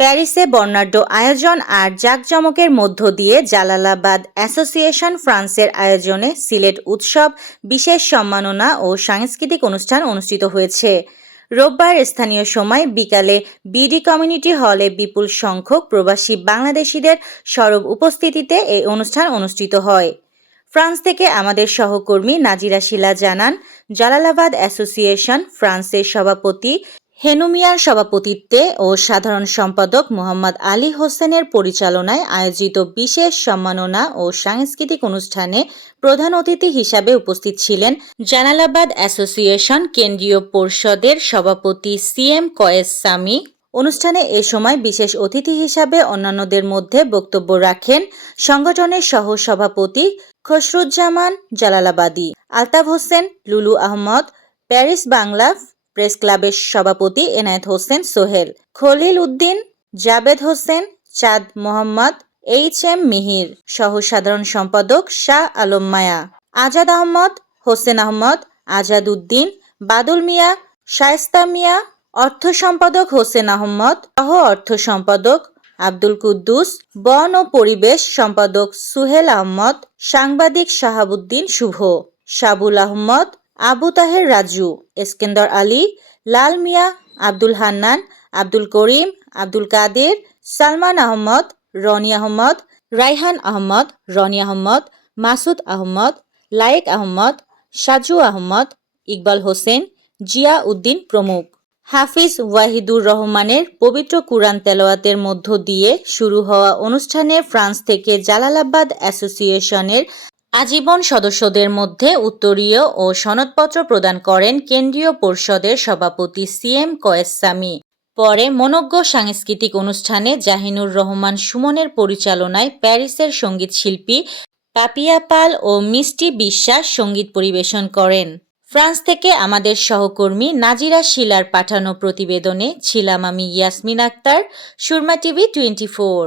প্যারিসে বর্ণাঢ্য আয়োজন আর জাঁকজমকের মধ্য দিয়ে জালালাবাদ অ্যাসোসিয়েশন ফ্রান্সের আয়োজনে সিলেট উৎসব, বিশেষ সম্মাননা ও সাংস্কৃতিক অনুষ্ঠান অনুষ্ঠিত হয়েছে। রোববার স্থানীয় সময় বিকালে বিডি কমিউনিটি হলে বিপুল সংখ্যক প্রবাসী বাংলাদেশিদের সরব উপস্থিতিতে এই অনুষ্ঠান অনুষ্ঠিত হয়। ফ্রান্স থেকে আমাদের সহকর্মী নাজিরা শিলা জানান, জালালাবাদ অ্যাসোসিয়েশন ফ্রান্সের সভাপতি হেনুমিয়ার সভাপতিত্বে ও সাধারণ সম্পাদক মোহাম্মদ আলী হোসেনের পরিচালনায় আয়োজিত বিশেষ সম্মাননা ও সাংস্কৃতিক অনুষ্ঠানে প্রধান অতিথি হিসাবে উপস্থিত ছিলেন জালালাবাদ অ্যাসোসিয়েশন কেন্দ্রীয় পরিষদের সভাপতি সি এম কয়েস সামি। অনুষ্ঠানে এ সময় বিশেষ অতিথি হিসাবে অন্যান্যদের মধ্যে বক্তব্য রাখেন সংগঠনের সহ সভাপতি খসরুজ্জামান জালালাবাদী, আলতাফ হোসেন, লুলু আহমদ, প্যারিস বাংলা প্রেস ক্লাবের সভাপতি এনায়েত হোসেন সোহেল, খলিল উদ্দিন, জাবেদ হোসেন, চাঁদ মোহাম্মদ, এইচ এম মিহির, সহ সাধারণ সম্পাদক শাহ আলম মায়া, আজাদ আহমদ, হোসেন আহমদ, আজাদ উদ্দিন, বাদুল মিয়া, শায়স্তা মিয়া, অর্থ সম্পাদক হোসেন আহমদ, সহ অর্থ সম্পাদক আব্দুল কুদ্দুস, বন ও পরিবেশ সম্পাদক সুহেল আহমদ, সাংবাদিক শাহাবুদ্দিন শুভ সাবুল আহমদ আবু তাহের রাজু, এসকেন্দর আলী, লাল মিয়া, আব্দুল হান্নান, আব্দুল করিম, আব্দুল কাদের, সালমান আহমদ, রনি আহমদ রাইহান আহমদ, রনি আহমদ, মাসুদ আহমদ, লায়েক আহমদ, সাজু আহমদ, ইকবাল হোসেন, জিয়া উদ্দিন প্রমুখ। হাফিজ ওয়াহিদুর রহমানের পবিত্র কুরআন তেলাওয়াতের মধ্য দিয়ে শুরু হওয়া অনুষ্ঠানে ফ্রান্স থেকে জালালাবাদ অ্যাসোসিয়েশনের আজীবন সদস্যদের মধ্যে উত্তরীয় ও সনদপত্র প্রদান করেন কেন্দ্রীয় পরিষদের সভাপতি সি এম কয়েসামি। পরে মনজ্ঞ সাংস্কৃতিক অনুষ্ঠানে জাহিনুর রহমান সুমনের পরিচালনায় প্যারিসের সংগীত শিল্পী পাপিয়া পাল ও মিষ্টি বিশ্বাস সংগীত পরিবেশন করেন। ফ্রান্স থেকে আমাদের সহকর্মী নাজিরা শিলার পাঠানো প্রতিবেদনে ছিলাম আমি Yasmin Akter, Surma TV twenty four.